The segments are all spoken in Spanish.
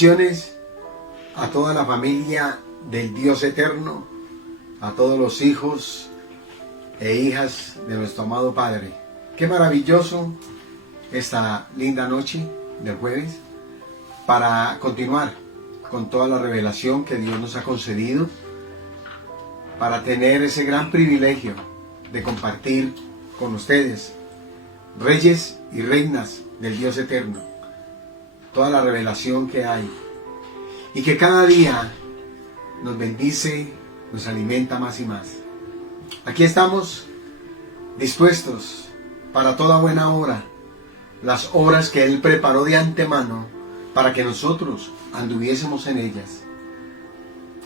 Bendiciones a toda la familia del Dios eterno, a todos los hijos e hijas de nuestro amado Padre. Qué maravilloso esta linda noche del jueves para continuar con toda la revelación que Dios nos ha concedido, para tener ese gran privilegio de compartir con ustedes, reyes y reinas del Dios eterno, toda la revelación que hay y que cada día nos bendice, nos alimenta más y más. Aquí estamos dispuestos para toda buena obra, las obras que Él preparó de antemano para que nosotros anduviésemos en ellas,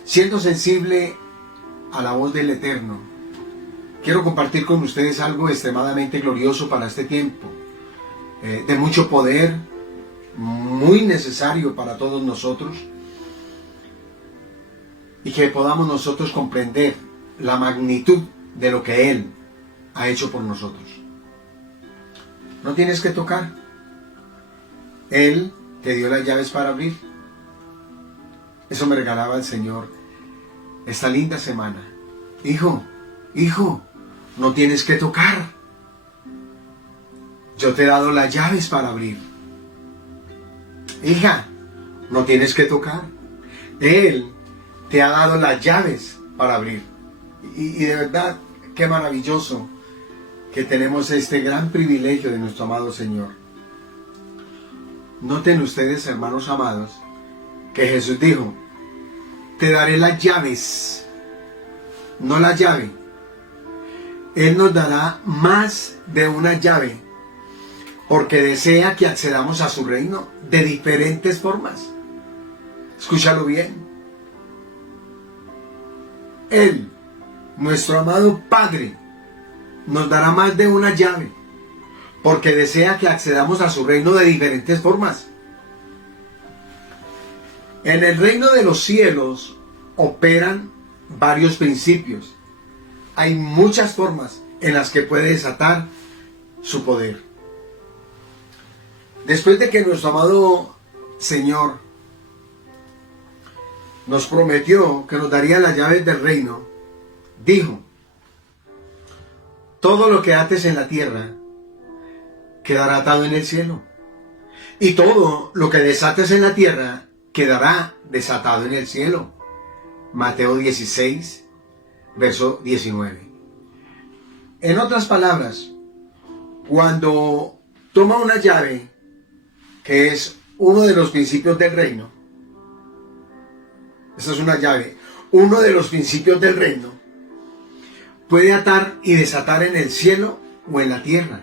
siendo sensible a la voz del Eterno. Quiero compartir con ustedes algo extremadamente glorioso para este tiempo, de mucho poder, muy necesario para todos nosotros, y que podamos nosotros comprender la magnitud de lo que Él ha hecho por nosotros. No tienes que tocar. Él te dio las llaves para abrir. Eso me regalaba el Señor esta linda semana. Hijo, no tienes que tocar. Yo te he dado las llaves para abrir. Hija, no tienes que tocar. Él te ha dado las llaves para abrir. Y de verdad, qué maravilloso que tenemos este gran privilegio de nuestro amado Señor. Noten ustedes, hermanos amados, que Jesús dijo: te daré las llaves, no la llave. Él nos dará más de una llave, porque desea que accedamos a su reino de diferentes formas. Escúchalo bien. Él, nuestro amado Padre, nos dará más de una llave, porque desea que accedamos a su reino de diferentes formas. En el reino de los cielos operan varios principios. Hay muchas formas en las que puede desatar su poder. Después de que nuestro amado Señor nos prometió que nos daría las llaves del reino, dijo: todo lo que ates en la tierra quedará atado en el cielo, y todo lo que desates en la tierra quedará desatado en el cielo. Mateo 16, verso 19. En otras palabras, cuando toma una llave, que es uno de los principios del reino, esta es una llave, uno de los principios del reino, puede atar y desatar en el cielo o en la tierra.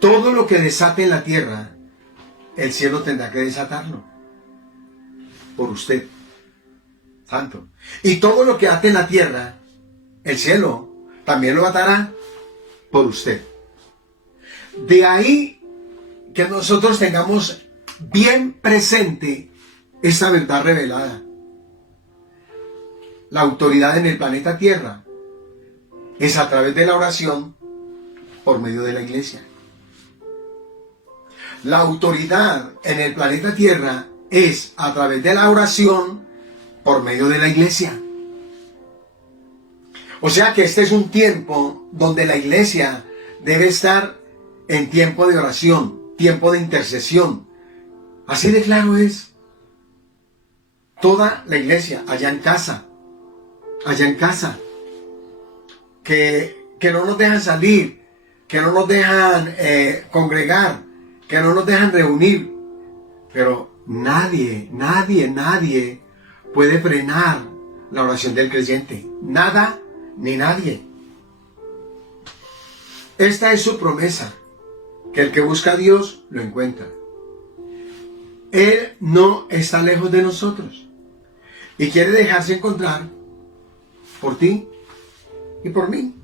Todo lo que desate en la tierra, el cielo tendrá que desatarlo por usted, santo. Y todo lo que ate en la tierra, el cielo también lo atará por usted. De ahí que nosotros tengamos bien presente esta verdad revelada. La autoridad en el planeta Tierra es a través de la oración por medio de la iglesia. La autoridad en el planeta Tierra es a través de la oración por medio de la iglesia. O sea que este es un tiempo donde la iglesia debe estar en tiempo de oración, tiempo de intercesión. Así de claro es. Toda la iglesia, allá en casa, que no nos dejan salir, que no nos dejan congregar, que no nos dejan reunir, pero nadie puede frenar la oración del creyente, nada ni nadie. Esta es su promesa, que el que busca a Dios lo encuentra. Él no está lejos de nosotros y quiere dejarse encontrar por ti y por mí.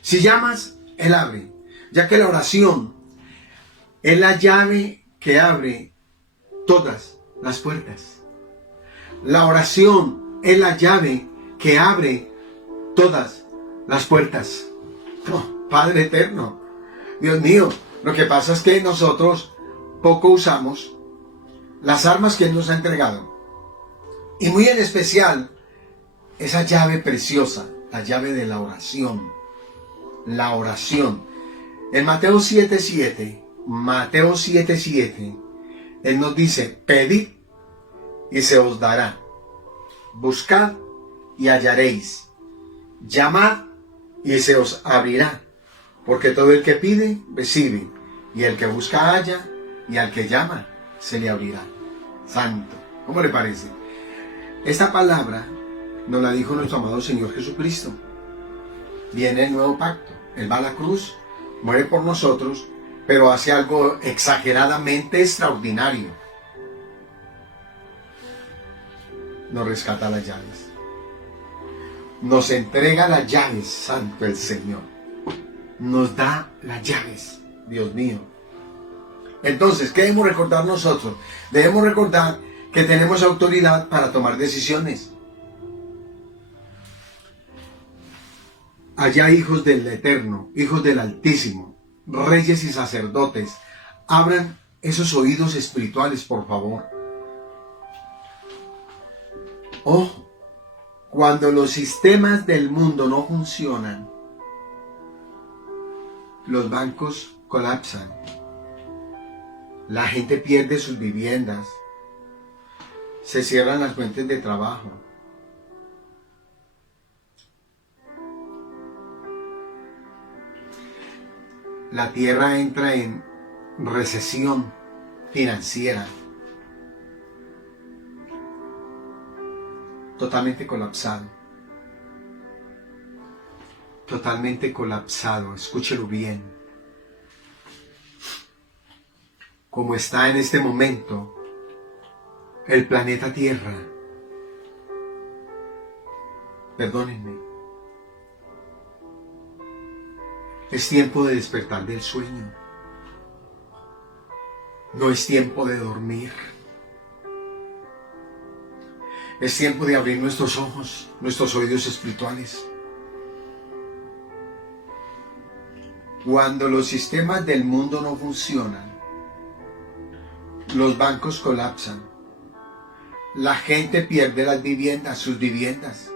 Si llamas, Él abre, ya que la oración es la llave que abre todas las puertas. La oración es la llave que abre todas las puertas. Oh, Padre eterno, Dios mío, lo que pasa es que nosotros poco usamos las armas que Él nos ha entregado. Y muy en especial, esa llave preciosa, la llave de la oración. La oración. En Mateo 7:7, Él nos dice, pedid y se os dará. Buscad y hallaréis. Llamad y se os abrirá. Porque todo el que pide, recibe. Y el que busca, halla. Y al que llama, se le abrirá. Santo. ¿Cómo le parece? Esta palabra nos la dijo nuestro amado Señor Jesucristo. Viene el nuevo pacto. Él va a la cruz, muere por nosotros, pero hace algo exageradamente extraordinario. Nos rescata las llaves. Nos entrega las llaves, santo el Señor. Nos da las llaves, Dios mío. Entonces, ¿qué debemos recordar nosotros? Debemos recordar que tenemos autoridad para tomar decisiones. Allá hijos del Eterno, hijos del Altísimo, reyes y sacerdotes, abran esos oídos espirituales, por favor. Ojo, cuando los sistemas del mundo no funcionan, los bancos colapsan, la gente pierde sus viviendas, se cierran las fuentes de trabajo. La tierra entra en recesión financiera. Totalmente colapsado. Totalmente colapsado. Escúchelo bien. Como está en este momento el planeta Tierra. Perdónenme. Es tiempo de despertar del sueño. No es tiempo de dormir. Es tiempo de abrir nuestros ojos, nuestros oídos espirituales. Cuando los sistemas del mundo no funcionan, los bancos colapsan, la gente pierde las viviendas, sus viviendas,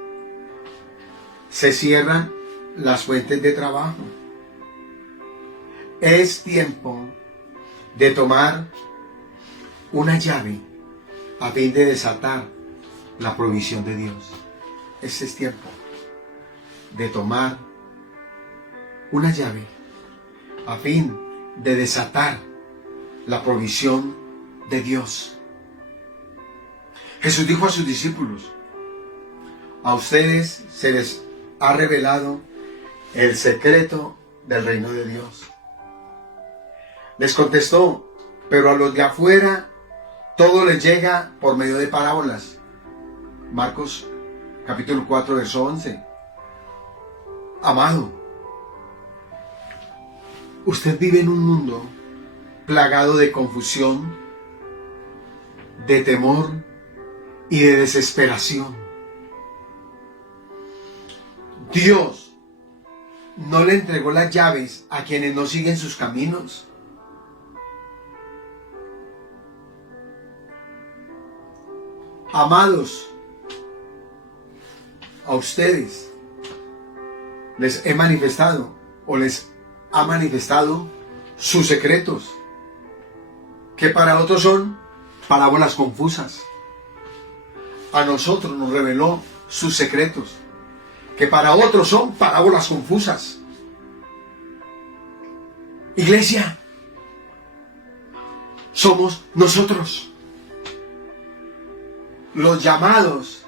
se cierran las fuentes de trabajo. Es tiempo de tomar una llave a fin de desatar la provisión de Dios. Este es tiempo de tomar una llave a fin de desatar la provisión de Dios. Jesús dijo a sus discípulos, a ustedes se les ha revelado el secreto del reino de Dios. Les contestó, pero a los de afuera todo les llega por medio de parábolas. Marcos capítulo 4, verso 11. Amado, usted vive en un mundo plagado de confusión, de temor y de desesperación. Dios no le entregó las llaves a quienes no siguen sus caminos. Amados, a ustedes les he manifestado o les ha manifestado sus secretos, que para otros son parábolas confusas. A nosotros nos reveló sus secretos, que para otros son parábolas confusas. Iglesia, somos nosotros los llamados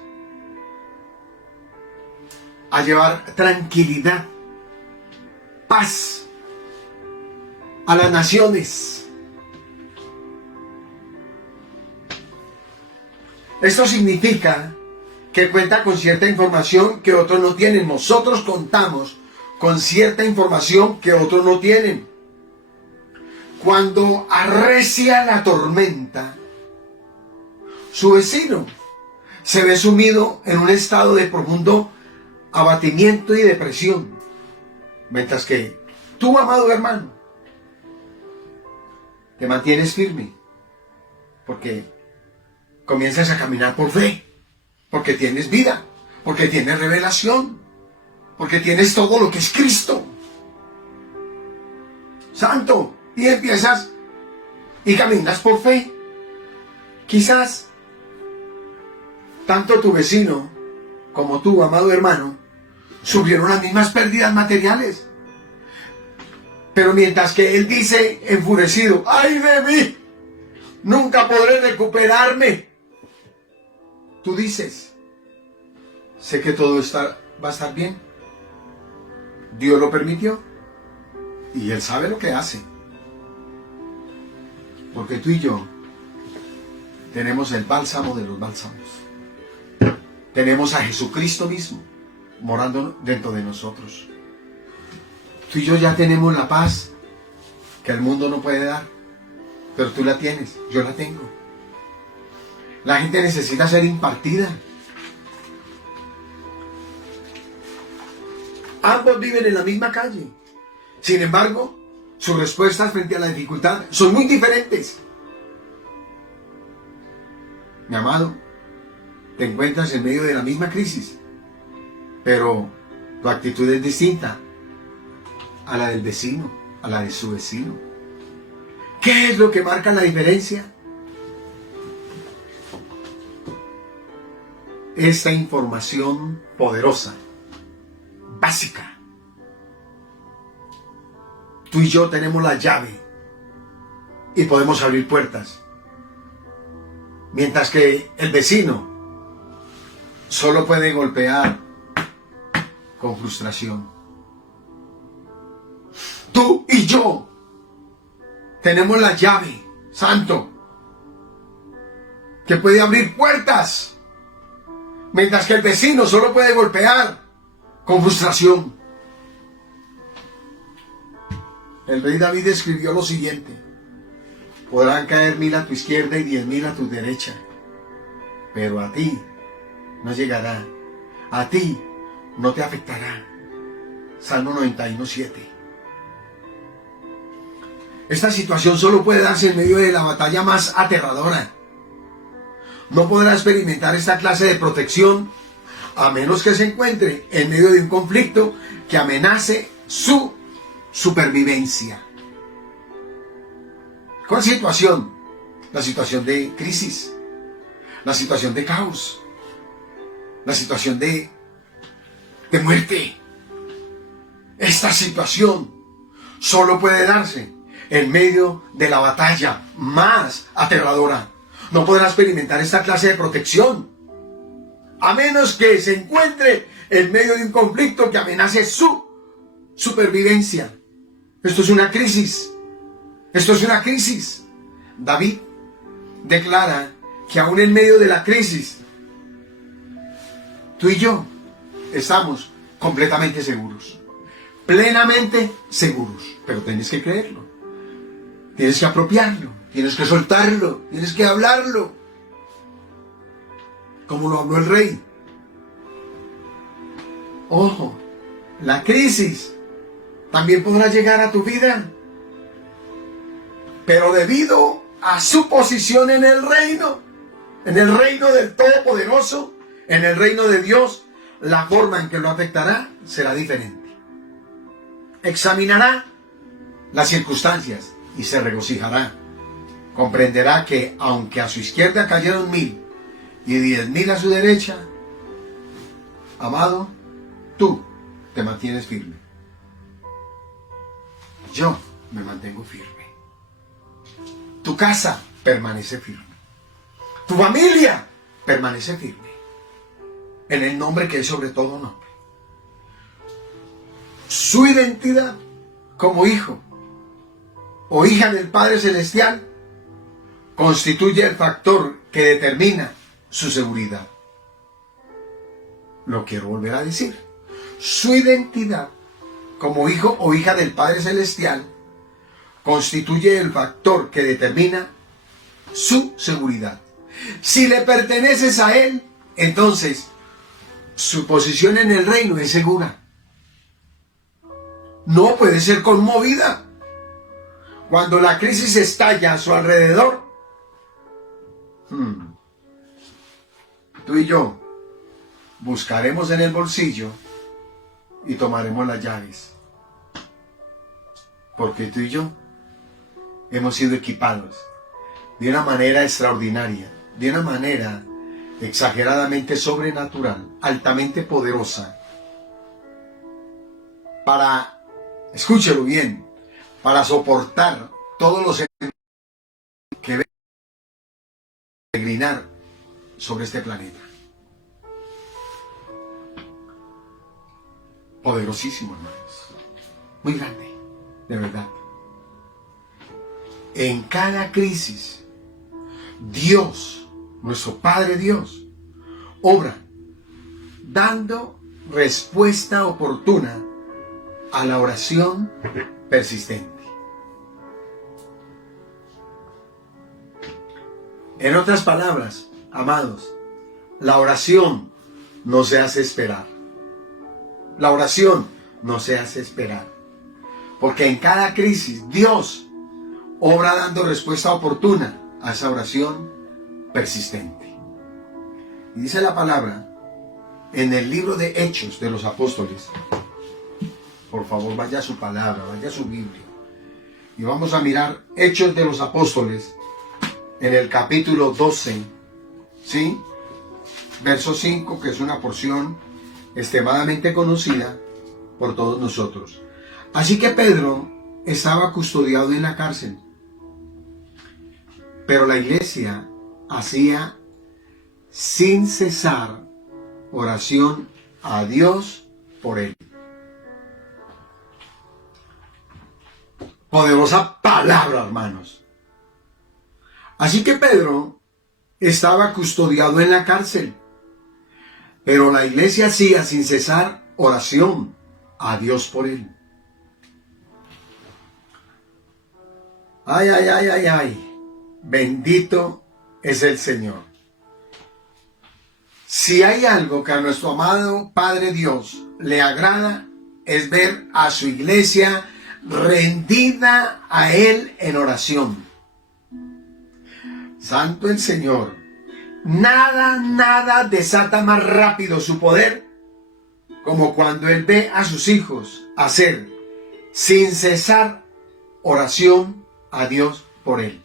a llevar tranquilidad, paz a las naciones. Esto significa que cuenta con cierta información que otros no tienen. Nosotros contamos con cierta información que otros no tienen. Cuando arrecia la tormenta, su vecino se ve sumido en un estado de profundo abatimiento y depresión. Mientras que tú, amado hermano, te mantienes firme, porque comienzas a caminar por fe, porque tienes vida, porque tienes revelación, porque tienes todo lo que es Cristo. Santo, y empiezas y caminas por fe. Quizás tanto tu vecino como tú, amado hermano, sufrieron las mismas pérdidas materiales. Pero mientras que él dice enfurecido, ¡ay de mí! Nunca podré recuperarme. Tú dices, sé que todo va a estar bien. Dios lo permitió. Y Él sabe lo que hace. Porque tú y yo tenemos el bálsamo de los bálsamos. Tenemos a Jesucristo mismo morando dentro de nosotros. Tú y yo ya tenemos la paz que el mundo no puede dar. Pero tú la tienes, yo la tengo. La gente necesita ser impartida. Ambos viven en la misma calle. Sin embargo, sus respuestas frente a la dificultad son muy diferentes. Mi amado, te encuentras en medio de la misma crisis, pero tu actitud es distinta a la del vecino, a la de su vecino. ¿Qué es lo que marca la diferencia? Esta información poderosa, básica. Tú y yo tenemos la llave y podemos abrir puertas. Mientras que el vecino solo puede golpear con frustración. Tú y yo tenemos la llave, Santo, que puede abrir puertas. Mientras que el vecino solo puede golpear con frustración. El rey David escribió lo siguiente: podrán caer 1000 a tu izquierda y 10.000 a tu derecha, pero a ti no llegará, a ti no te afectará. Salmo 91:7. Esta situación solo puede darse en medio de la batalla más aterradora. No podrá experimentar esta clase de protección a menos que se encuentre en medio de un conflicto que amenace su supervivencia. ¿Cuál situación? La situación de crisis, la situación de caos, la situación de muerte. Esta situación solo puede darse en medio de la batalla más aterradora. No podrá experimentar esta clase de protección a menos que se encuentre en medio de un conflicto que amenace su supervivencia. Esto es una crisis. Esto es una crisis. David declara que aún en medio de la crisis, tú y yo estamos completamente seguros. Plenamente seguros. Pero tienes que creerlo. Tienes que apropiarlo. Tienes que soltarlo. Tienes que hablarlo. Como lo habló el rey. Ojo, la crisis también podrá llegar a tu vida. Pero debido a su posición en el reino del Todopoderoso, en el reino de Dios, la forma en que lo afectará será diferente. Examinará las circunstancias y se regocijará. Comprenderá que aunque a su izquierda cayeron 1000 y 10.000 a su derecha, amado, tú te mantienes firme. Yo me mantengo firme. Tu casa permanece firme. Tu familia permanece firme. En el nombre que es sobre todo nombre. Su identidad como hijo o hija del Padre Celestial constituye el factor que determina su seguridad. Lo quiero volver a decir. Su identidad como hijo o hija del Padre Celestial constituye el factor que determina su seguridad. Si le perteneces a Él, entonces su posición en el reino es segura. No puede ser conmovida. Cuando la crisis estalla a su alrededor, tú y yo buscaremos en el bolsillo y tomaremos las llaves. Porque tú y yo hemos sido equipados de una manera extraordinaria, de una manera exageradamente sobrenatural, altamente poderosa, para, escúchelo bien, para soportar todos los enemigos que ven peregrinar sobre este planeta. Poderosísimo, hermanos. Muy grande, de verdad. En cada crisis, Dios, nuestro Padre Dios, obra dando respuesta oportuna a la oración persistente. En otras palabras, amados, la oración no se hace esperar. La oración no se hace esperar. Porque en cada crisis Dios obra dando respuesta oportuna a esa oración persistente. Y dice la palabra en el libro de Hechos de los Apóstoles. Por favor, vaya a su palabra, vaya a su Biblia. Y vamos a mirar Hechos de los Apóstoles en el capítulo 12, ¿sí? Verso 5, que es una porción extremadamente conocida por todos nosotros. Así que Pedro estaba custodiado en la cárcel, pero la iglesia hacía sin cesar oración a Dios por él. Poderosa palabra, hermanos. Así que Pedro estaba custodiado en la cárcel, pero la iglesia hacía sin cesar oración a Dios por él. Ay, ay, ay, ay, ay. Bendito es el Señor. Si hay algo que a nuestro amado Padre Dios le agrada, es ver a su iglesia rendida a Él en oración. Santo el Señor. Nada desata más rápido su poder como cuando Él ve a sus hijos hacer sin cesar oración a Dios por Él.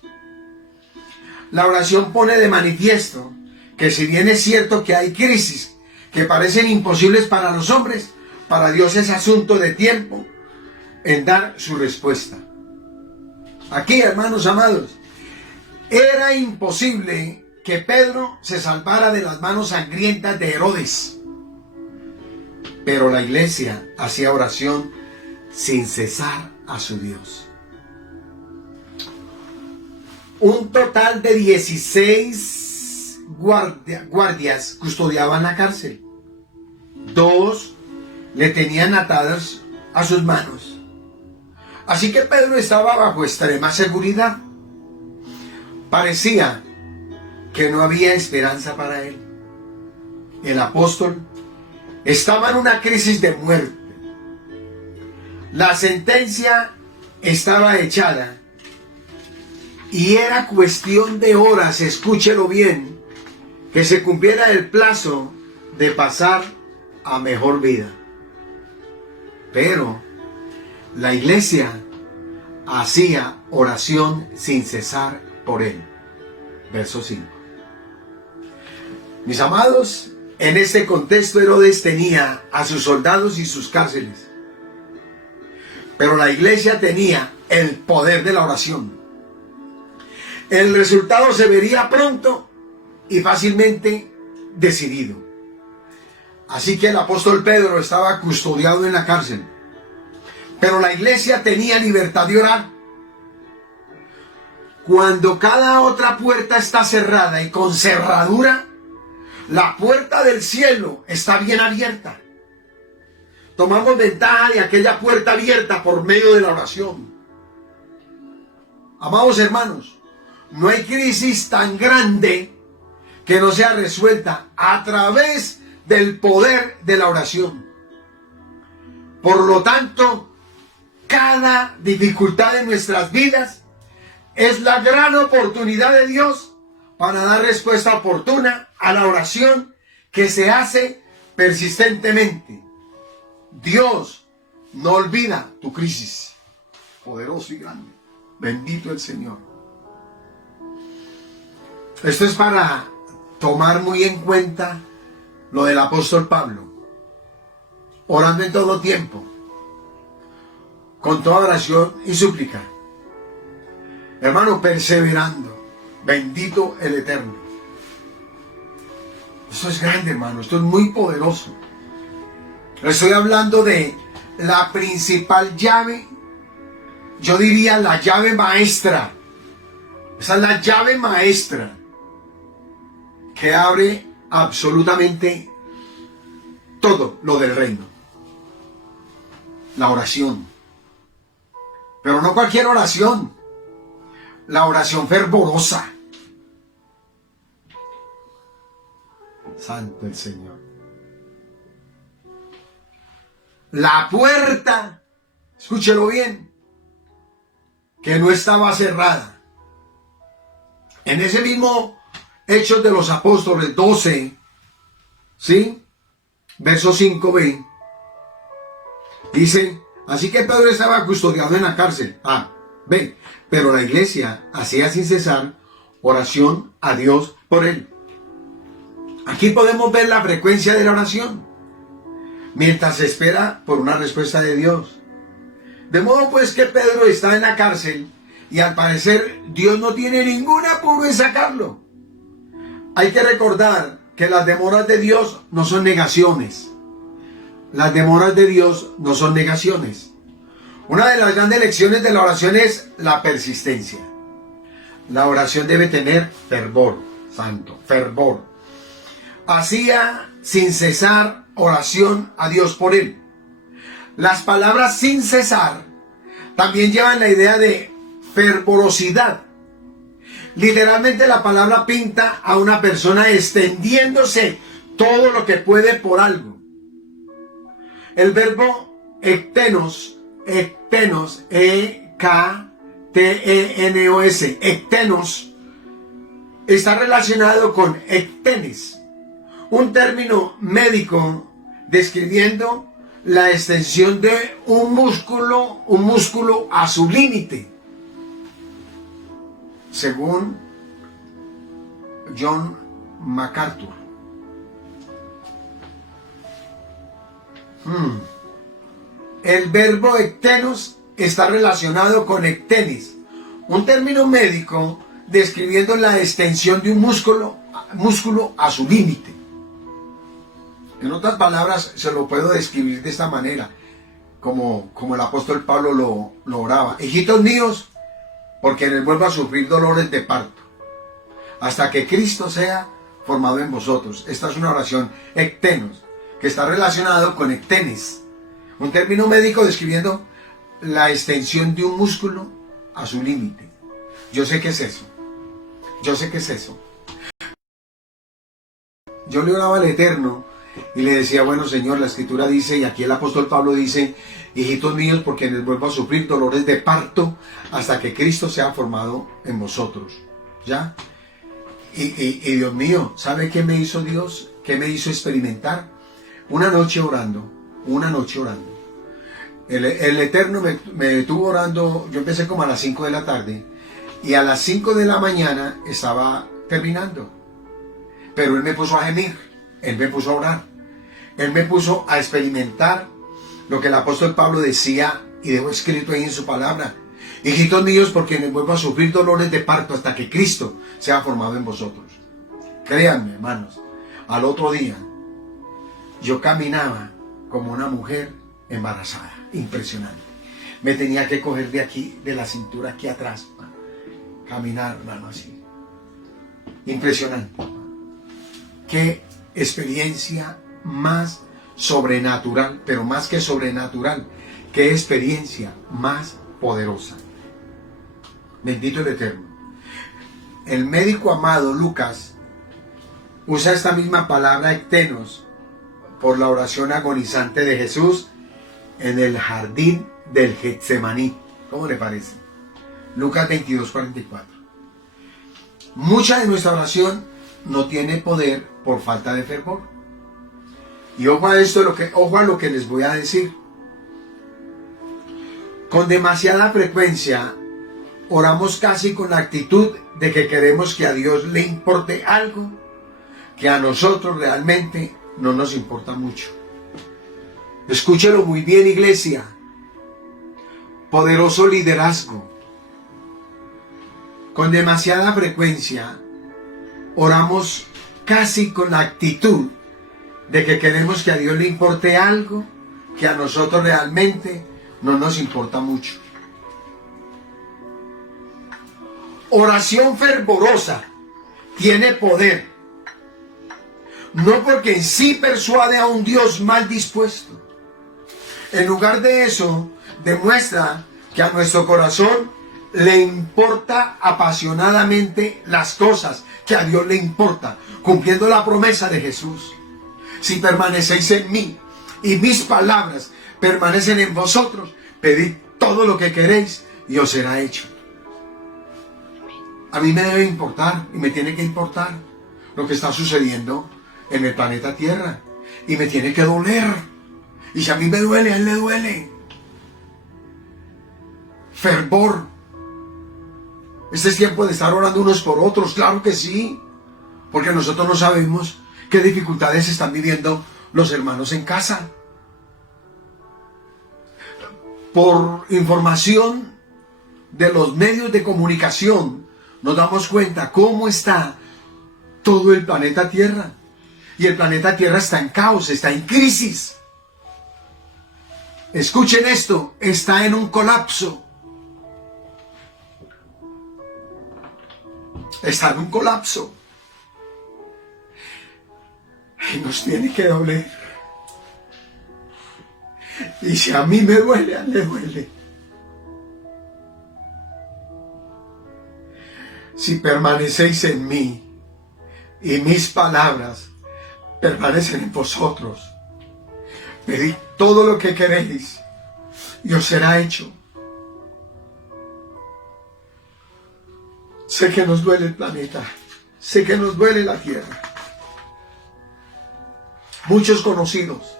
La oración pone de manifiesto que si bien es cierto que hay crisis que parecen imposibles para los hombres, para Dios es asunto de tiempo en dar su respuesta. Aquí, hermanos amados, era imposible que Pedro se salvara de las manos sangrientas de Herodes, pero la iglesia hacía oración sin cesar a su Dios. Un total de 16 guardias custodiaban la cárcel. 2 le tenían atadas a sus manos. Así que Pedro estaba bajo extrema seguridad. Parecía que no había esperanza para él. El apóstol estaba en una crisis de muerte. La sentencia estaba echada y era cuestión de horas, escúchelo bien, que se cumpliera el plazo de pasar a mejor vida. Pero la iglesia hacía oración sin cesar por él. Verso 5. Mis amados, en este contexto Herodes tenía a sus soldados y sus cárceles, pero la iglesia tenía el poder de la oración. El resultado se vería pronto y fácilmente decidido. Así que el apóstol Pedro estaba custodiado en la cárcel, pero la iglesia tenía libertad de orar. Cuando cada otra puerta está cerrada y con cerradura, la puerta del cielo está bien abierta. Tomamos ventaja de aquella puerta abierta por medio de la oración. Amados hermanos, no hay crisis tan grande que no sea resuelta a través del poder de la oración. Por lo tanto, cada dificultad en nuestras vidas es la gran oportunidad de Dios para dar respuesta oportuna a la oración que se hace persistentemente. Dios no olvida tu crisis. Poderoso y grande. Bendito el Señor. Esto es para tomar muy en cuenta lo del apóstol Pablo. Orando en todo tiempo, con toda oración y súplica. Hermano, perseverando. Bendito el Eterno. Esto es grande, hermano. Esto es muy poderoso. Estoy hablando de la principal llave. Yo diría la llave maestra. Esa es la llave maestra que abre absolutamente todo lo del reino. La oración. Pero no cualquier oración. La oración fervorosa. Santo el Señor. La puerta, escúchelo bien, que no estaba cerrada. En ese mismo Hechos de los Apóstoles 12, ¿sí? Verso 5b, dice, así que Pedro estaba custodiado en la cárcel. B, pero la iglesia hacía sin cesar oración a Dios por él. Aquí podemos ver la frecuencia de la oración, mientras se espera por una respuesta de Dios. De modo pues que Pedro está en la cárcel y al parecer Dios no tiene ningún apuro en sacarlo. Hay que recordar que las demoras de Dios no son negaciones. Las demoras de Dios no son negaciones. Una de las grandes lecciones de la oración es la persistencia. La oración debe tener fervor, santo, fervor. Hacía sin cesar oración a Dios por él. Las palabras sin cesar también llevan la idea de fervorosidad. Literalmente la palabra pinta a una persona extendiéndose todo lo que puede por algo. El verbo ektenos, E-K-T-E-N-O-S, ektenos, está relacionado con ektenes, un término médico describiendo la extensión de un músculo a su límite. Según John MacArthur. El verbo ektenos está relacionado con ektenes, un término médico describiendo la extensión de un músculo a su límite. En otras palabras, se lo puedo describir de esta manera, como el apóstol Pablo lo oraba. Hijitos míos, porque en él vuelvo a sufrir dolores de parto, hasta que Cristo sea formado en vosotros. Esta es una oración ektenos, que está relacionado con ektenes, un término médico describiendo la extensión de un músculo a su límite. Yo sé qué es eso. Yo sé qué es eso. Yo le oraba al Eterno y le decía, bueno Señor, la Escritura dice, y aquí el apóstol Pablo dice, hijitos míos, porque en él vuelvo a sufrir dolores de parto hasta que Cristo sea formado en vosotros. ¿Ya? Y Dios mío, ¿sabe qué me hizo Dios? ¿Qué me hizo experimentar? Una noche orando. El Eterno me detuvo orando. Yo empecé como a las 5 de la tarde y a las 5 de la mañana estaba terminando. Pero Él me puso a gemir, Él me puso a orar, Él me puso a experimentar lo que el apóstol Pablo decía y dejó escrito ahí en su palabra. Hijitos míos, porque me vuelvo a sufrir dolores de parto hasta que Cristo sea formado en vosotros. Créanme, hermanos, al otro día yo caminaba como una mujer embarazada. Impresionante. Me tenía que coger de aquí, de la cintura aquí atrás, caminar, hermano, así. Impresionante. Qué experiencia más sobrenatural, pero más que sobrenatural, qué experiencia más poderosa. Bendito el Eterno. El médico amado Lucas usa esta misma palabra ektenos por la oración agonizante de Jesús en el jardín del Getsemaní. ¿Cómo le parece? Lucas 22:44. Mucha de nuestra oración no tiene poder por falta de fervor. Y ojo a esto, ojo a lo que les voy a decir. Con demasiada frecuencia oramos casi con la actitud de que queremos que a Dios le importe algo que a nosotros realmente no nos importa mucho. Escúchelo muy bien, iglesia. Poderoso liderazgo. Con demasiada frecuencia oramos casi con la actitud de que queremos que a Dios le importe algo que a nosotros realmente no nos importa mucho. Oración fervorosa tiene poder, no porque en sí persuade a un Dios mal dispuesto. En lugar de eso, demuestra que a nuestro corazón le importa apasionadamente las cosas que a Dios le importa, cumpliendo la promesa de Jesús. Si permanecéis en mí y mis palabras permanecen en vosotros, pedid todo lo que queréis y os será hecho. A mí me debe importar y me tiene que importar lo que está sucediendo en el planeta Tierra. Y me tiene que doler. Y si a mí me duele, a él le duele. Fervor. Este es tiempo de estar orando unos por otros, claro que sí. Porque nosotros no sabemos qué dificultades están viviendo los hermanos en casa. Por información de los medios de comunicación, nos damos cuenta cómo está todo el planeta Tierra. Y el planeta Tierra está en caos, está en crisis. Escuchen esto, está en un colapso. Está en un colapso. Y nos tiene que doler. Y si a mí me duele, a él le duele. Si permanecéis en mí y mis palabras permanecen en vosotros, pedid todo lo que queréis y os será hecho. Sé que nos duele el planeta, sé que nos duele la tierra. Muchos conocidos,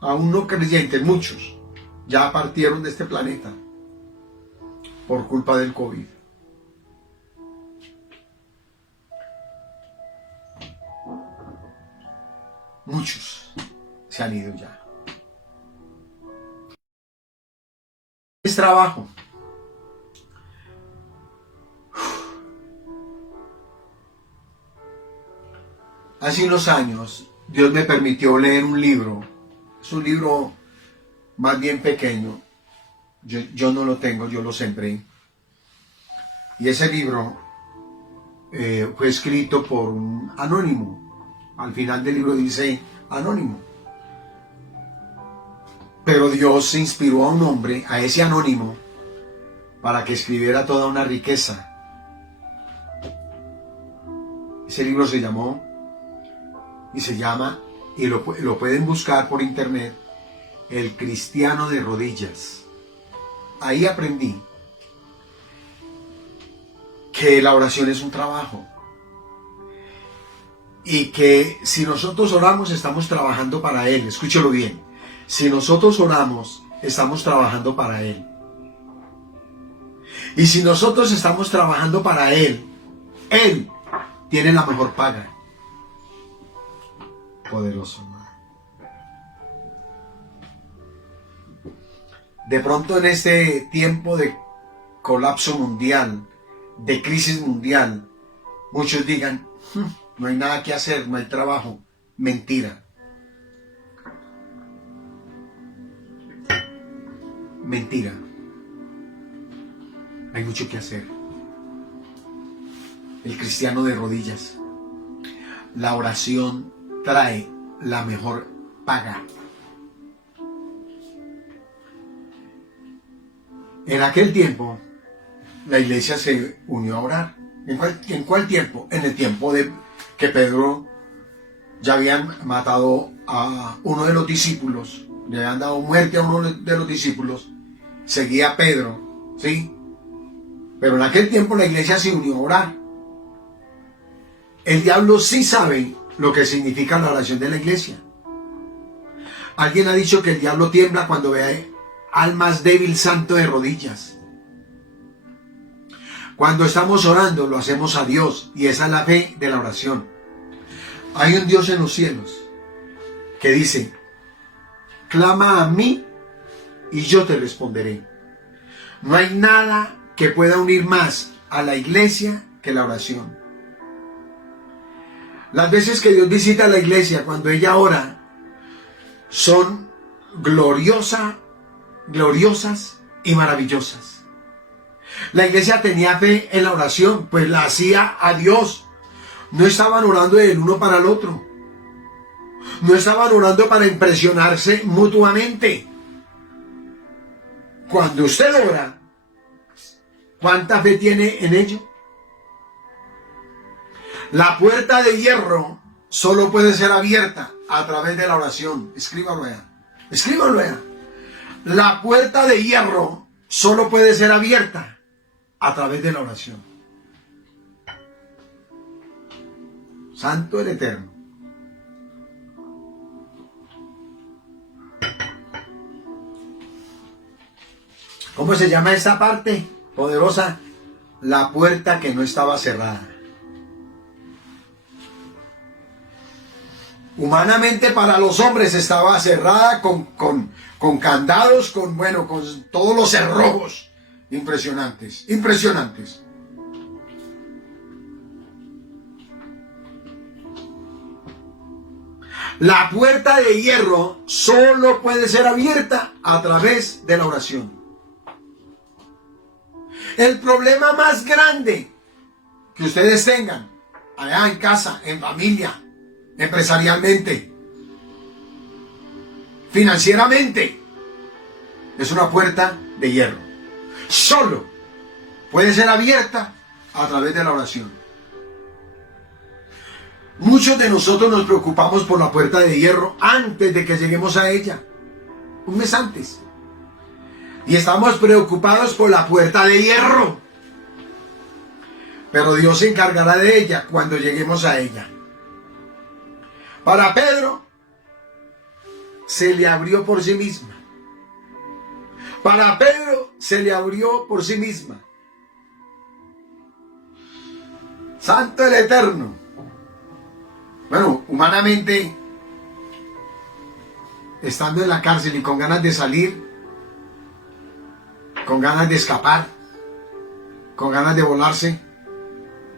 aún no creyentes, muchos ya partieron de este planeta por culpa del COVID. Muchos se han ido ya. Es trabajo. Hace unos años Dios me permitió leer un libro. Es un libro más bien pequeño. Yo no lo tengo, yo lo sembré. Y ese libro fue escrito por un anónimo. Al final del libro dice anónimo. Pero Dios inspiró a un hombre, a ese anónimo, para que escribiera toda una riqueza. Ese libro se llama, y lo pueden buscar por internet, El Cristiano de Rodillas. Ahí aprendí que la oración es un trabajo. Y que si nosotros oramos, estamos trabajando para Él. Escúchelo bien. Si nosotros oramos, estamos trabajando para Él. Y si nosotros estamos trabajando para Él, Él tiene la mejor paga. Poderoso, hermano. De pronto en este tiempo de colapso mundial, de crisis mundial, muchos digan, no hay nada que hacer, no hay trabajo. Mentira. Mentira. Hay mucho que hacer. El cristiano de rodillas. La oración trae la mejor paga. En aquel tiempo, la iglesia se unió a orar. ¿En cuál tiempo? En el tiempo de que Pedro ya habían matado a uno de los discípulos, le habían dado muerte a uno de los discípulos, seguía a Pedro, ¿sí? Pero en aquel tiempo la iglesia se unió a orar. El diablo sí sabe lo que significa la oración de la iglesia. Alguien ha dicho que el diablo tiembla cuando ve al más débil santo de rodillas. Cuando estamos orando lo hacemos a Dios, y esa es la fe de la oración. Hay un Dios en los cielos que dice: clama a mí y yo te responderé. No hay nada que pueda unir más a la iglesia que la oración. Las veces que Dios visita a la iglesia, cuando ella ora, son gloriosas y maravillosas. La iglesia tenía fe en la oración, pues la hacía a Dios. No estaban orando el uno para el otro. No estaban orando para impresionarse mutuamente. Cuando usted ora, ¿cuánta fe tiene en ello? La puerta de hierro solo puede ser abierta a través de la oración. Escríbalo allá. Escríbalo allá. La puerta de hierro solo puede ser abierta a través de la oración. Santo el Eterno. ¿Cómo se llama esta parte poderosa? La puerta que no estaba cerrada. Humanamente para los hombres estaba cerrada con candados, con todos los cerrojos impresionantes. La puerta de hierro solo puede ser abierta a través de la oración. El problema más grande que ustedes tengan allá en casa, en familia, empresarialmente, financieramente, es una puerta de hierro. Solo puede ser abierta a través de la oración. Muchos de nosotros nos preocupamos por la puerta de hierro antes de que lleguemos a ella, un mes antes. Y estamos preocupados por la puerta de hierro. Pero Dios se encargará de ella cuando lleguemos a ella. Para Pedro, se le abrió por sí misma. Para Pedro, se le abrió por sí misma. Santo el Eterno. Bueno, humanamente, estando en la cárcel y con ganas de salir, con ganas de escapar, con ganas de volarse,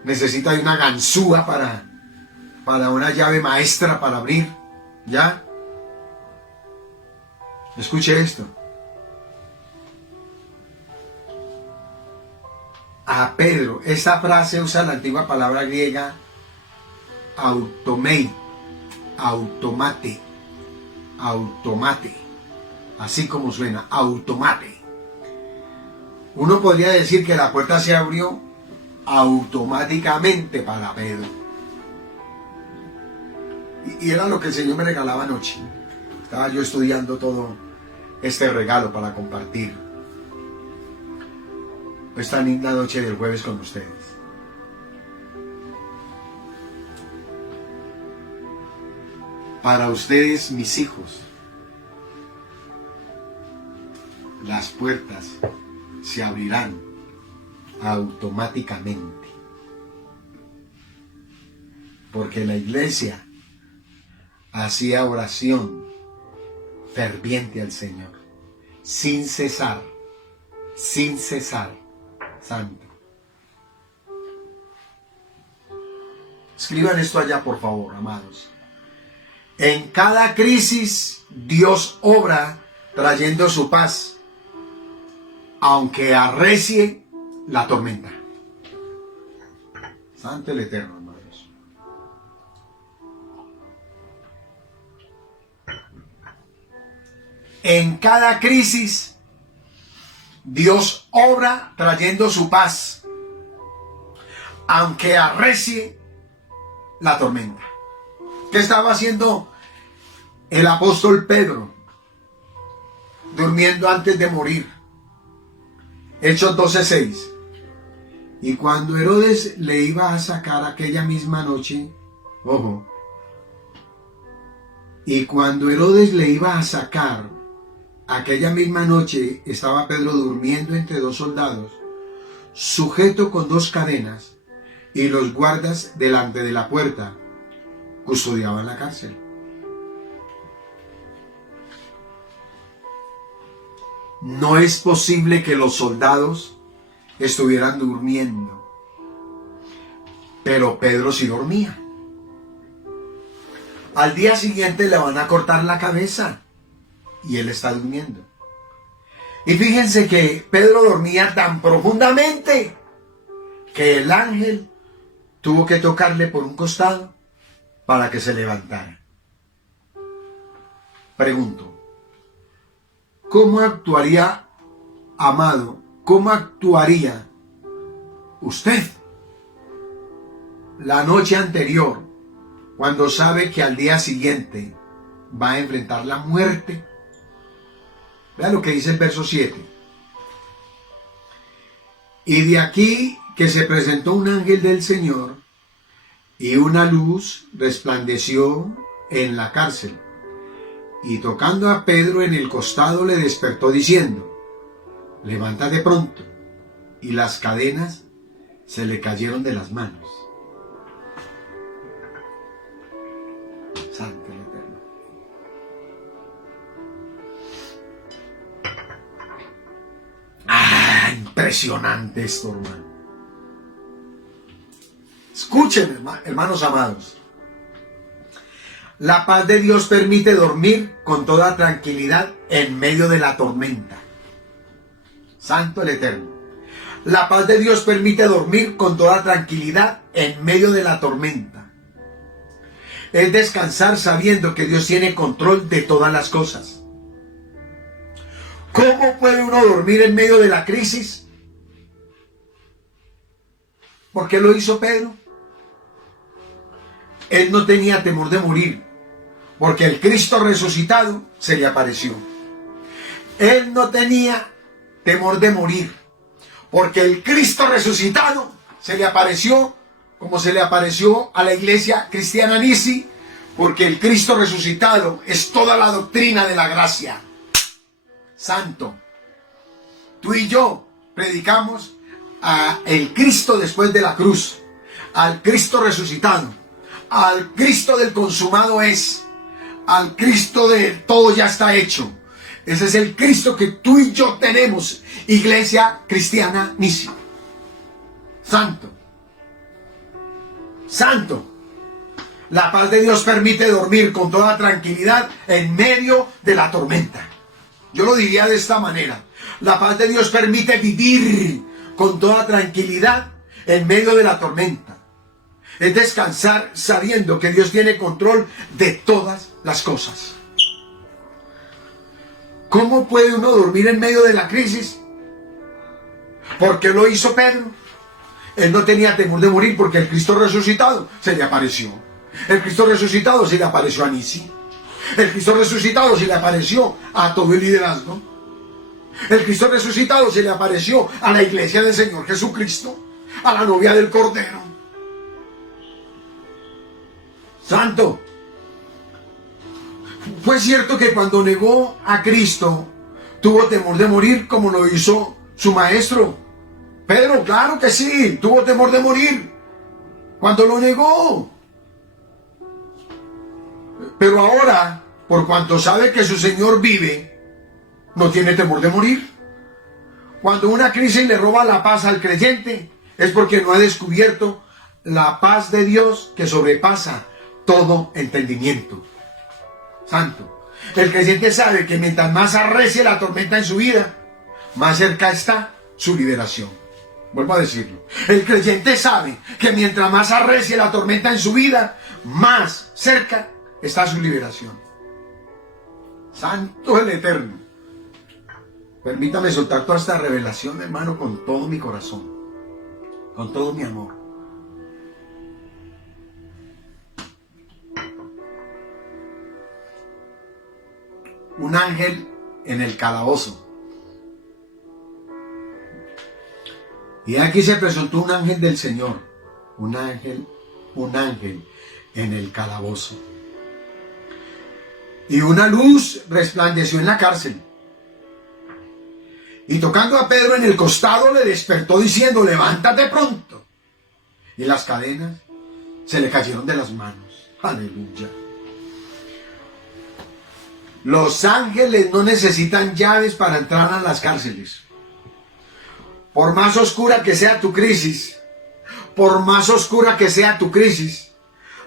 necesita de una ganzúa para una llave maestra para abrir. ¿Ya? Escuche esto. A Pedro, esta frase usa la antigua palabra griega automate, así como suena, automate. Uno podría decir que la puerta se abrió automáticamente para Pedro. Y era lo que el Señor me regalaba anoche. Estaba yo estudiando todo este regalo para compartir esta linda noche del jueves con ustedes. Para ustedes, mis hijos, las puertas se abrirán automáticamente, porque la iglesia hacía oración ferviente al Señor, sin cesar, santo. Escriban esto allá, por favor, amados. En cada crisis, Dios obra trayendo su paz, aunque arrecie la tormenta. Santo el Eterno, hermanos. En cada crisis, Dios obra trayendo su paz, aunque arrecie la tormenta. ¿Qué estaba haciendo el apóstol Pedro durmiendo antes de morir? Hechos 12:6. Y cuando Herodes le iba a sacar aquella misma noche, ojo, y cuando Herodes le iba a sacar aquella misma noche, estaba Pedro durmiendo entre dos soldados, sujeto con dos cadenas, y los guardas delante de la puerta custodiaban la cárcel. No es posible que los soldados estuvieran durmiendo, pero Pedro sí dormía. Al día siguiente le van a cortar la cabeza y él está durmiendo. Y fíjense que Pedro dormía tan profundamente que el ángel tuvo que tocarle por un costado para que se levantara. Pregunto, ¿cómo actuaría, amado? ¿Cómo actuaría usted la noche anterior cuando sabe que al día siguiente va a enfrentar la muerte? Vea lo que dice el verso 7. Y de aquí que se presentó un ángel del Señor, y una luz resplandeció en la cárcel, y tocando a Pedro en el costado le despertó diciendo: levántate pronto. Y las cadenas se le cayeron de las manos. Santo el Eterno. Impresionante esto, hermano. Escuchen, hermanos amados. La paz de Dios permite dormir con toda tranquilidad en medio de la tormenta. Santo el Eterno. La paz de Dios permite dormir con toda tranquilidad en medio de la tormenta. Es descansar sabiendo que Dios tiene control de todas las cosas. ¿Cómo puede uno dormir en medio de la crisis? ¿Por qué lo hizo Pedro? Él no tenía temor de morir, porque el Cristo resucitado se le apareció. Él no tenía temor de morir, porque el Cristo resucitado se le apareció, como se le apareció a la iglesia cristiana Nisi, porque el Cristo resucitado es toda la doctrina de la gracia. Santo. Tú y yo predicamos a el Cristo después de la cruz, al Cristo resucitado, al Cristo del consumado es, al Cristo de todo ya está hecho. Ese es el Cristo que tú y yo tenemos, iglesia cristiana Nisi. Santo. Santo. La paz de Dios permite dormir con toda tranquilidad en medio de la tormenta. Yo lo diría de esta manera. La paz de Dios permite vivir con toda tranquilidad en medio de la tormenta. Es descansar sabiendo que Dios tiene control de todas las cosas. ¿Cómo puede uno dormir en medio de la crisis? ¿Por qué lo hizo Pedro? Él no tenía temor de morir porque el Cristo resucitado se le apareció. El Cristo resucitado se le apareció a Nisi. El Cristo resucitado se le apareció a todo el liderazgo. El Cristo resucitado se le apareció a la iglesia del Señor Jesucristo, a la novia del Cordero. Santo. Fue cierto que cuando negó a Cristo tuvo temor de morir como lo hizo su maestro Pedro. Claro que sí, tuvo temor de morir cuando lo negó. Pero ahora, por cuanto sabe que su Señor vive, no tiene temor de morir. Cuando una crisis le roba la paz al creyente, es porque no ha descubierto la paz de Dios que sobrepasa todo entendimiento. Santo. El creyente sabe que mientras más arrecie la tormenta en su vida, más cerca está su liberación. Vuelvo a decirlo. El creyente sabe que mientras más arrecie la tormenta en su vida, más cerca está su liberación. Santo el Eterno. Permítame soltar toda esta revelación, hermano, con todo mi corazón, con todo mi amor. Un ángel en el calabozo. Y aquí se presentó un ángel del Señor, un ángel en el calabozo. Y una luz resplandeció en la cárcel. Y tocando a Pedro en el costado le despertó diciendo, levántate pronto. Y las cadenas se le cayeron de las manos. Aleluya. Los ángeles no necesitan llaves para entrar a las cárceles. Por más oscura que sea tu crisis, por más oscura que sea tu crisis,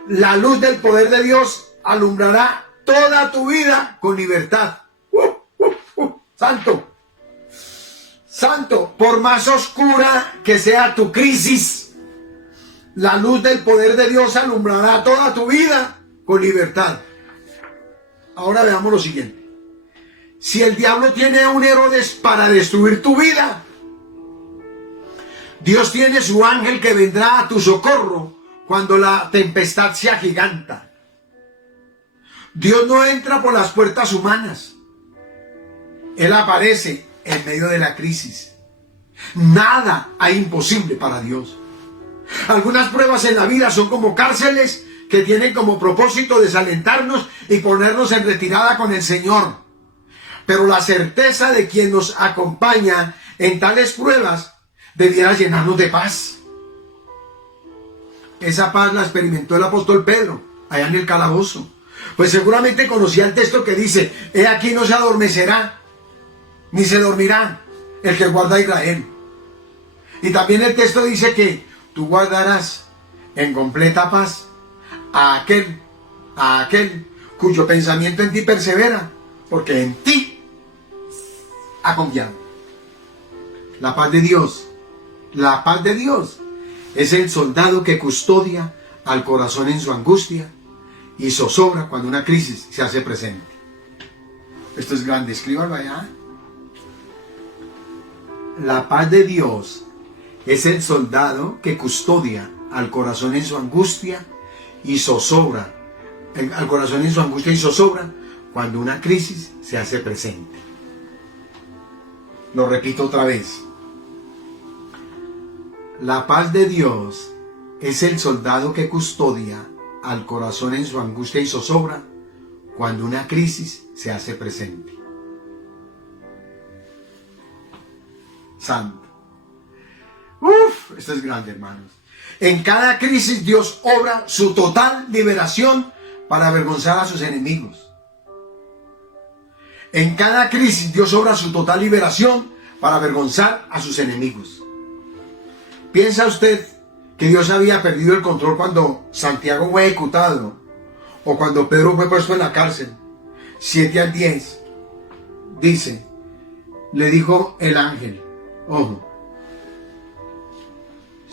la luz del poder de Dios alumbrará toda tu vida con libertad. Santo. Santo, por más oscura que sea tu crisis, la luz del poder de Dios alumbrará toda tu vida con libertad. Ahora veamos lo siguiente. Si el diablo tiene un Herodes para destruir tu vida, Dios tiene su ángel que vendrá a tu socorro cuando la tempestad se agiganta. Dios no entra por las puertas humanas. Él aparece en medio de la crisis. Nada hay imposible para Dios. Algunas pruebas en la vida son como cárceles que tienen como propósito desalentarnos y ponernos en retirada con el Señor. Pero la certeza de quien nos acompaña en tales pruebas debiera llenarnos de paz. Esa paz la experimentó el apóstol Pedro allá en el calabozo. Pues seguramente conocía el texto que dice, he aquí no se adormecerá, ni se dormirá el que guarda a Israel. Y también el texto dice que tú guardarás en completa paz a aquel cuyo pensamiento en ti persevera, porque en ti ha confiado. La paz de Dios es el soldado que custodia al corazón en su angustia y zozobra cuando una crisis se hace presente. Esto es grande, escríbalo allá. La paz de Dios es el soldado que custodia al corazón en su angustia y zozobra, al corazón en su angustia y zozobra cuando una crisis se hace presente. Lo repito otra vez. La paz de Dios es el soldado que custodia al corazón en su angustia y zozobra cuando una crisis se hace presente. Santo. Esto es grande, hermanos. En cada crisis Dios obra su total liberación para avergonzar a sus enemigos. En cada crisis Dios obra su total liberación para avergonzar a sus enemigos. ¿Piensa usted que Dios había perdido el control cuando Santiago fue ejecutado o cuando Pedro fue puesto en la cárcel? 7 al 10 dice, le dijo el ángel, ojo,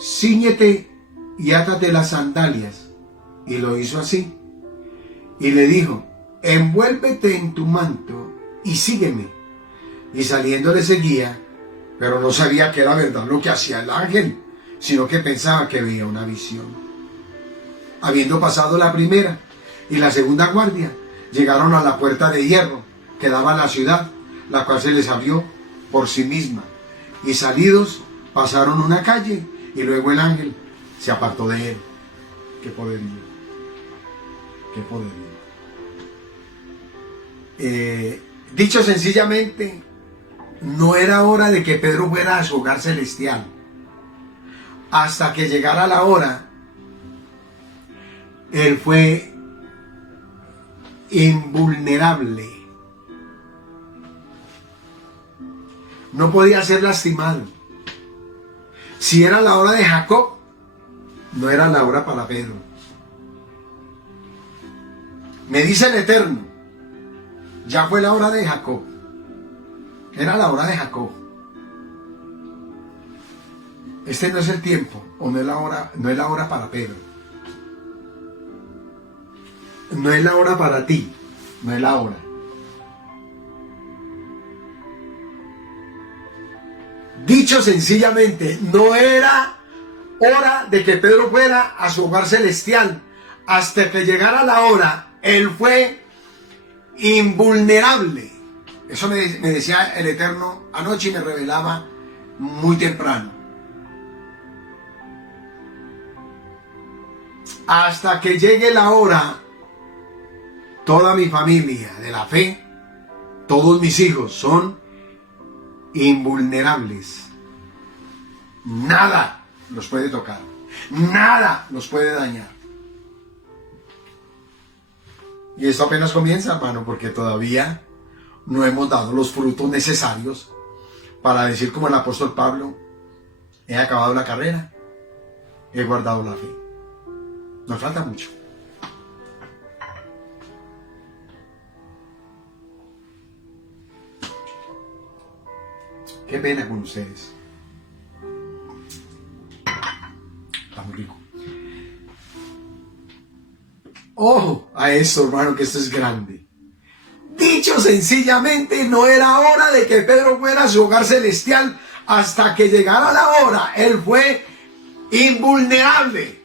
cíñete y átate las sandalias. Y lo hizo así. Y le dijo, envuélvete en tu manto y sígueme. Y saliendo le seguía, pero no sabía que era verdad lo que hacía el ángel, sino que pensaba que veía una visión. Habiendo pasado la primera y la segunda guardia, llegaron a la puerta de hierro que daba a la ciudad, la cual se les abrió por sí misma. Y salidos pasaron una calle y luego el ángel se apartó de él. ¡Qué poderío! ¡Qué poderío! Dicho sencillamente, no era hora de que Pedro fuera a su hogar celestial. Hasta que llegara la hora, él fue invulnerable. No podía ser lastimado. Si era la hora de Jacob, no era la hora para Pedro. Me dice el Eterno, ya fue la hora de Jacob. Era la hora de Jacob. Este no es el tiempo, o no es la hora para Pedro. No es la hora para ti, no es la hora. Dicho sencillamente, no era hora de que Pedro fuera a su hogar celestial. Hasta que llegara la hora, él fue invulnerable. Eso me decía el Eterno anoche y me revelaba muy temprano. hasta que llegue la hora, toda mi familia de la fe, todos mis hijos son invulnerables. Nada los puede tocar, nada los puede dañar. Y esto apenas comienza, hermano, porque todavía no hemos dado los frutos necesarios para decir como el apóstol Pablo: he acabado la carrera, he guardado la fe. Nos falta mucho. Qué pena con ustedes. Está muy rico. Ojo a esto, hermano, que esto es grande. Dicho sencillamente, no era hora de que Pedro fuera a su hogar celestial hasta que llegara la hora. Él fue invulnerable.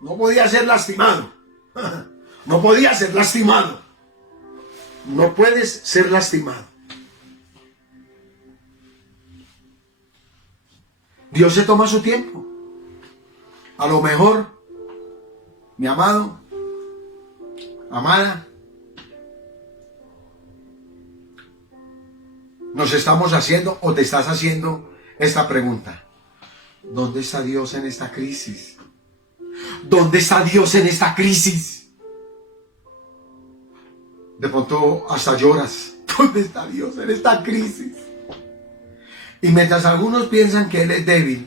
No podía ser lastimado. No podía ser lastimado. No puedes ser lastimado. Dios se toma su tiempo. A lo mejor, mi amado, amada, nos estamos haciendo o te estás haciendo esta pregunta: ¿dónde está Dios en esta crisis? ¿Dónde está Dios en esta crisis? De pronto hasta lloras. ¿Dónde está Dios en esta crisis? Y mientras algunos piensan que Él es débil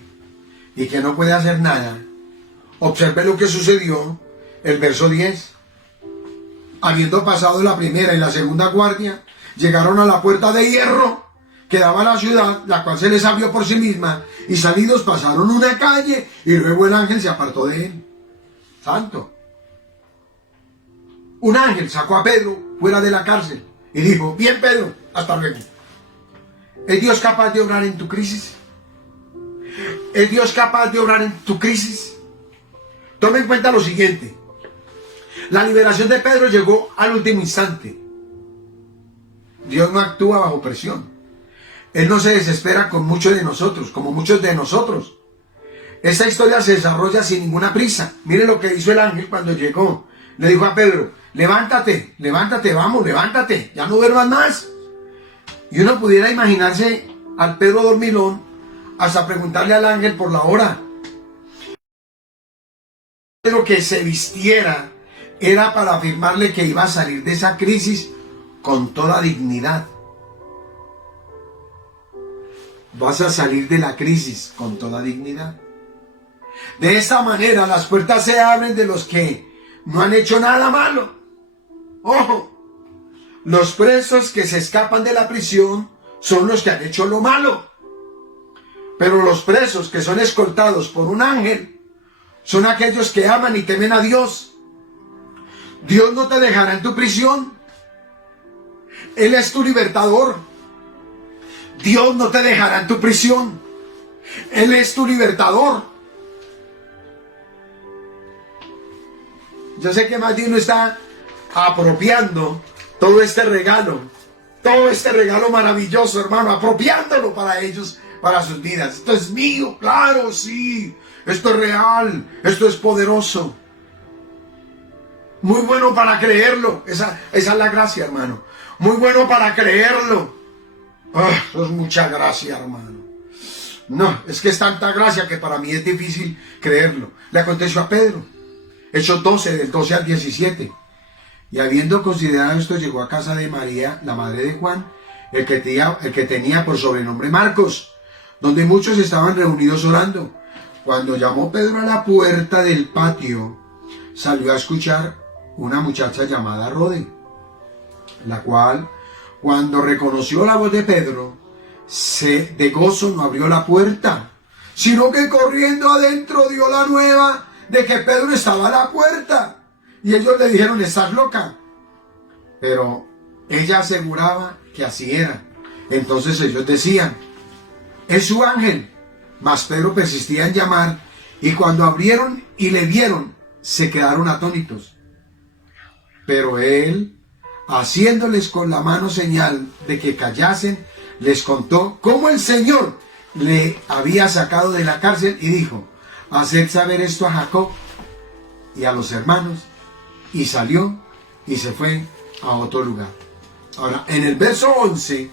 y que no puede hacer nada, observe lo que sucedió, el verso 10. Habiendo pasado la primera y la segunda guardia, llegaron a la puerta de hierro que daba a la ciudad, la cual se les abrió por sí misma, y salidos pasaron una calle, y luego el ángel se apartó de él. Santo. Un ángel sacó a Pedro fuera de la cárcel y dijo: bien, Pedro, hasta luego. ¿Es Dios capaz de obrar en tu crisis? ¿Es Dios capaz de obrar en tu crisis? Tome en cuenta lo siguiente: la liberación de Pedro llegó al último instante. Dios no actúa bajo presión. Él no se desespera con muchos de nosotros, como muchos de nosotros. Esta historia se desarrolla sin ninguna prisa. Mire lo que hizo el ángel cuando llegó. Le dijo a Pedro: levántate, levántate, vamos, levántate, ya no duermas más. Y uno pudiera imaginarse al Pedro dormilón hasta preguntarle al ángel por la hora. Pero que se vistiera era para afirmarle que iba a salir de esa crisis con toda dignidad. Vas a salir de la crisis con toda dignidad. De esta manera las puertas se abren de los que no han hecho nada malo. Ojo, los presos que se escapan de la prisión son los que han hecho lo malo. Pero los presos que son escoltados por un ángel son aquellos que aman y temen a Dios. Dios no te dejará en tu prisión. Él es tu libertador. Dios no te dejará en tu prisión. Él es tu libertador. Yo sé que más de uno está apropiando todo este regalo maravilloso, hermano, apropiándolo para ellos, para sus vidas. Esto es mío, claro, sí. Esto es real, esto es poderoso. Muy bueno para creerlo. Esa es la gracia, hermano. Muy bueno para creerlo. Eso es mucha gracia, hermano. No, es que es tanta gracia que para mí es difícil creerlo. Le aconteció a Pedro. Hechos 12, del 12 al 17. Y habiendo considerado esto, llegó a casa de María, la madre de Juan, el que tenía por sobrenombre Marcos, donde muchos estaban reunidos orando. Cuando llamó Pedro a la puerta del patio, salió a escuchar una muchacha llamada Rode, la cual, cuando reconoció la voz de Pedro, de gozo no abrió la puerta, sino que corriendo adentro dio la nueva de que Pedro estaba a la puerta. Y ellos le dijeron: estás loca. Pero ella aseguraba que así era. Entonces ellos decían: es su ángel. Mas Pedro persistía en llamar, y cuando abrieron y le vieron, se quedaron atónitos. Pero él, haciéndoles con la mano señal de que callasen, les contó cómo el Señor le había sacado de la cárcel y dijo: haced saber esto a Jacob y a los hermanos, y salió y se fue a otro lugar. Ahora, en el verso 11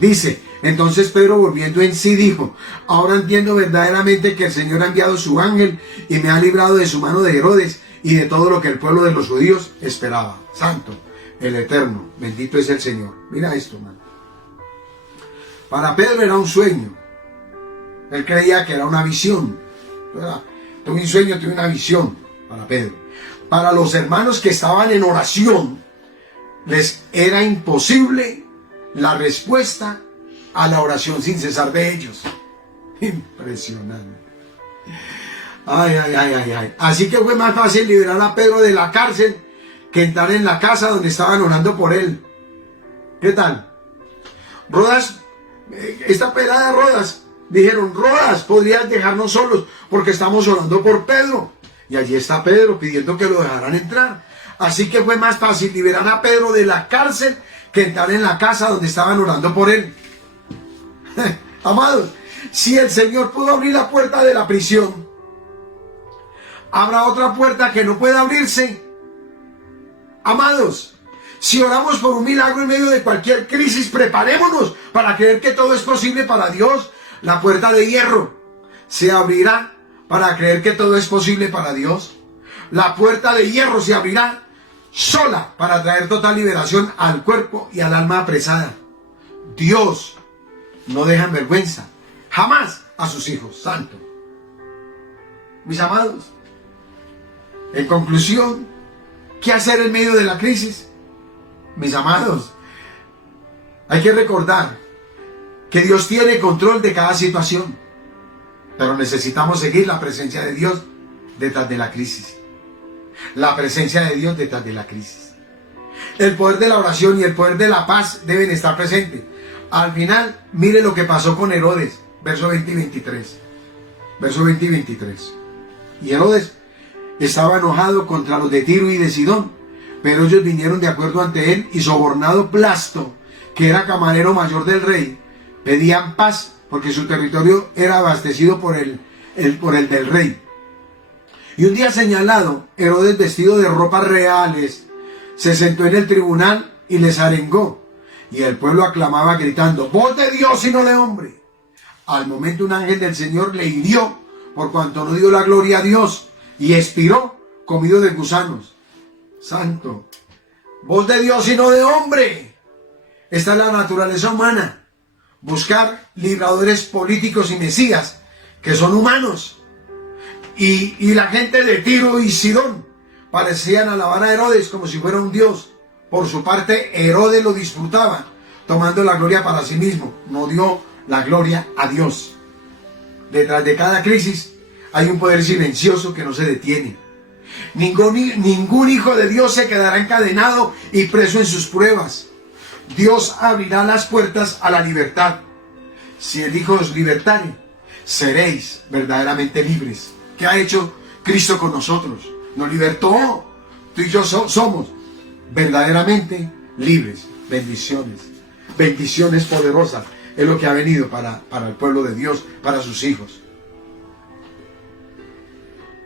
dice: entonces Pedro, volviendo en sí, dijo: ahora entiendo verdaderamente que el Señor ha enviado su ángel y me ha librado de su mano de Herodes y de todo lo que el pueblo de los judíos esperaba. Santo, el Eterno, bendito es el Señor. Mira esto, hermano. Para Pedro era un sueño. Él creía que era una visión. Tuve un sueño, tuve una visión. Para Pedro. Para los hermanos que estaban en oración, les era imposible la respuesta a la oración sin cesar de ellos. Impresionante. Ay. Así que fue más fácil liberar a Pedro de la cárcel que entrar en la casa donde estaban orando por él. ¿Qué tal? Rodas, esta pelada de Rodas, dijeron: Rodas, podrías dejarnos solos porque estamos orando por Pedro. Y allí está Pedro pidiendo que lo dejaran entrar. Así que fue más fácil liberar a Pedro de la cárcel que entrar en la casa donde estaban orando por él. Amados, si el Señor pudo abrir la puerta de la prisión, ¿habrá otra puerta que no pueda abrirse? Amados, si oramos por un milagro en medio de cualquier crisis, preparémonos para creer que todo es posible para Dios. La puerta de hierro se abrirá para creer que todo es posible para Dios. La puerta de hierro se abrirá sola para traer total liberación al cuerpo y al alma apresada. Dios no deja en vergüenza jamás a sus hijos. Santo. Mis amados, en conclusión, ¿qué hacer en medio de la crisis? Mis amados, hay que recordar que Dios tiene control de cada situación, pero necesitamos seguir la presencia de Dios detrás de la crisis. La presencia de Dios detrás de la crisis. El poder de la oración y el poder de la paz deben estar presentes. Al final, mire lo que pasó con Herodes, verso 20 y 23. Verso 20 y 23. Y Herodes estaba enojado contra los de Tiro y de Sidón, pero ellos vinieron de acuerdo ante él y, sobornado Blasto, que era camarero mayor del rey, pedían paz porque su territorio era abastecido por el del rey. Y un día señalado, Herodes, vestido de ropas reales, se sentó en el tribunal y les arengó. Y el pueblo aclamaba gritando: voz de Dios y no de hombre. Al momento un ángel del Señor le hirió por cuanto no dio la gloria a Dios y expiró comido de gusanos. Santo. Voz de Dios y no de hombre. Esta es la naturaleza humana. Buscar libradores políticos y mesías que son humanos. Y la gente de Tiro y Sidón parecían alabar a Herodes como si fuera un dios. Por su parte, Herodes lo disfrutaba, tomando la gloria para sí mismo. No dio la gloria a Dios. Detrás de cada crisis hay un poder silencioso que no se detiene. Ningún hijo de Dios se quedará encadenado y preso en sus pruebas. Dios abrirá las puertas a la libertad. Si el Hijo os libertare, seréis verdaderamente libres. ¿Qué ha hecho Cristo con nosotros? Nos libertó. Tú y yo somos verdaderamente libres. Bendiciones. Bendiciones poderosas. Es lo que ha venido para el pueblo de Dios, para sus hijos.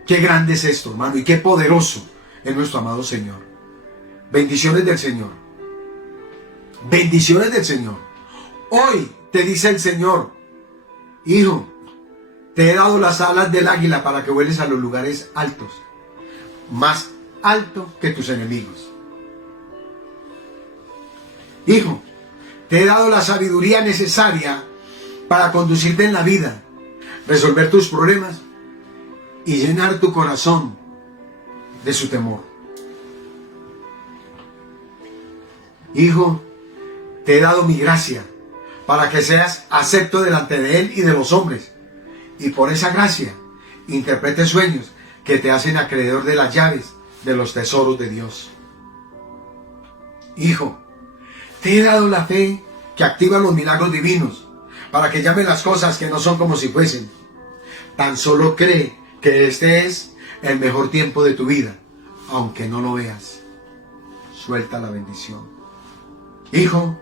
Qué grande es esto, hermano, y qué poderoso es nuestro amado Señor. Bendiciones del Señor. Bendiciones del Señor. Hoy te dice el Señor: hijo, te he dado las alas del águila para que vueles a los lugares altos, más alto que tus enemigos. Hijo, te he dado la sabiduría necesaria para conducirte en la vida, resolver tus problemas y llenar tu corazón de su temor. Hijo, te he dado mi gracia para que seas acepto delante de Él y de los hombres, y por esa gracia interpretes sueños que te hacen acreedor de las llaves de los tesoros de Dios. Hijo, te he dado la fe que activa los milagros divinos para que llamen las cosas que no son como si fuesen. Tan solo cree que este es el mejor tiempo de tu vida, aunque no lo veas. Suelta la bendición. Hijo,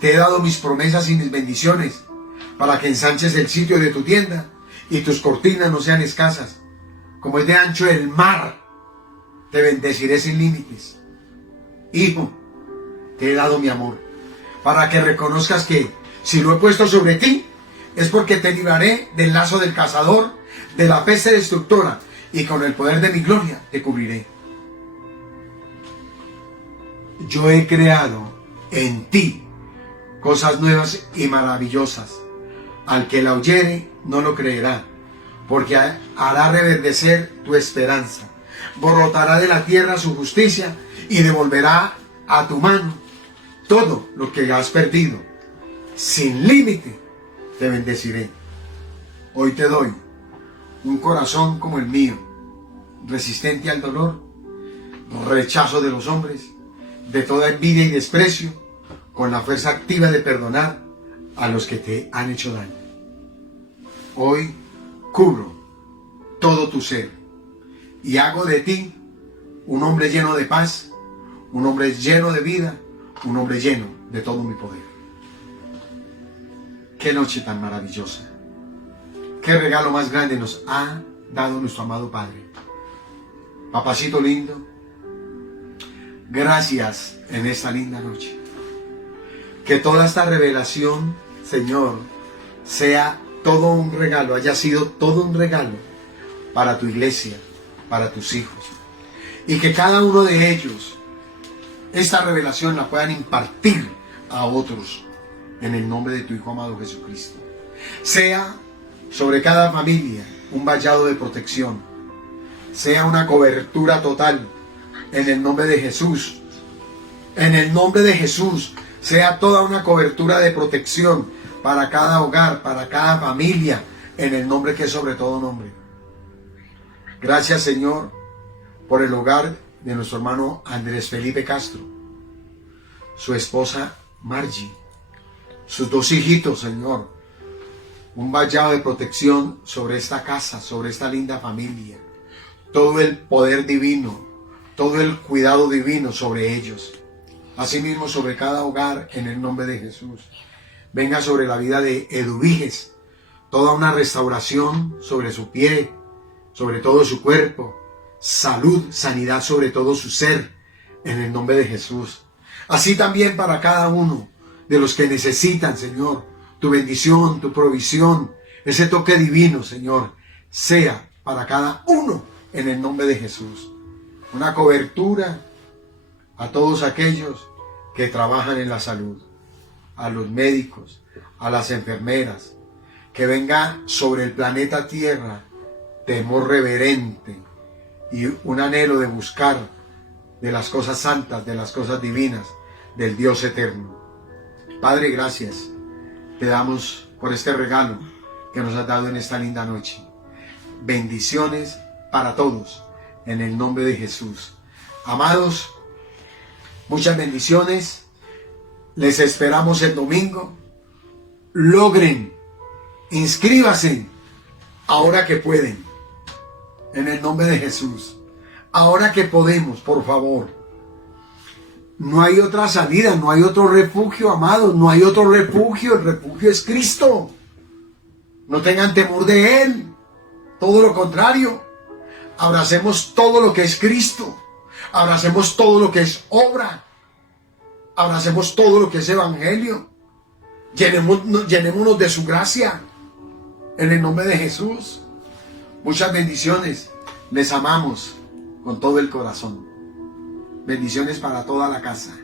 te he dado mis promesas y mis bendiciones para que ensanches el sitio de tu tienda y tus cortinas no sean escasas, como es de ancho el mar te bendeciré sin límites. Hijo, te he dado mi amor, para que reconozcas que si lo he puesto sobre ti, es porque te libraré del lazo del cazador, de la peste destructora, y con el poder de mi gloria te cubriré. Yo he creado en ti cosas nuevas y maravillosas. Al que la oyere no lo creerá, porque hará reverdecer tu esperanza. Brotará de la tierra su justicia y devolverá a tu mano todo lo que has perdido. Sin límite te bendeciré. Hoy te doy un corazón como el mío, resistente al dolor, rechazo de los hombres, de toda envidia y desprecio, con la fuerza activa de perdonar a los que te han hecho daño. Hoy cubro todo tu ser y hago de ti un hombre lleno de paz, un hombre lleno de vida, un hombre lleno de todo mi poder. Qué noche tan maravillosa. Qué regalo más grande nos ha dado nuestro amado Padre. Papacito lindo, gracias en esta linda noche. Que toda esta revelación, Señor, sea todo un regalo, haya sido todo un regalo para tu iglesia, para tus hijos. Y que cada uno de ellos, esta revelación la puedan impartir a otros en el nombre de tu Hijo amado Jesucristo. Sea sobre cada familia un vallado de protección, sea una cobertura total en el nombre de Jesús. En el nombre de Jesús, sea toda una cobertura de protección para cada hogar, para cada familia, en el nombre que es sobre todo nombre. Gracias, Señor, por el hogar de nuestro hermano Andrés Felipe Castro, su esposa Margie, sus dos hijitos, Señor. Un vallado de protección sobre esta casa, sobre esta linda familia. Todo el poder divino, todo el cuidado divino sobre ellos. Asimismo sobre cada hogar en el nombre de Jesús. Venga sobre la vida de Eduviges, toda una restauración sobre su pie, sobre todo su cuerpo, salud, sanidad sobre todo su ser, en el nombre de Jesús. Así también para cada uno de los que necesitan, Señor, tu bendición, tu provisión, ese toque divino, Señor, sea para cada uno en el nombre de Jesús. Una cobertura a todos aquellos que trabajan en la salud, a los médicos, a las enfermeras, que venga sobre el planeta Tierra temor reverente y un anhelo de buscar de las cosas santas, de las cosas divinas, del Dios eterno. Padre, gracias te damos por este regalo que nos has dado en esta linda noche. Bendiciones para todos en el nombre de Jesús. Amados, muchas bendiciones. Les esperamos el domingo. Logren, inscríbanse ahora que pueden, en el nombre de Jesús. Ahora que podemos, por favor. No hay otra salida, no hay otro refugio, amados, no hay otro refugio. El refugio es Cristo. No tengan temor de Él. Todo lo contrario. Abracemos todo lo que es Cristo. Abracemos todo lo que es obra. Abracemos todo lo que es evangelio. Llenémonos de su gracia. En el nombre de Jesús. Muchas bendiciones. Les amamos con todo el corazón. Bendiciones para toda la casa.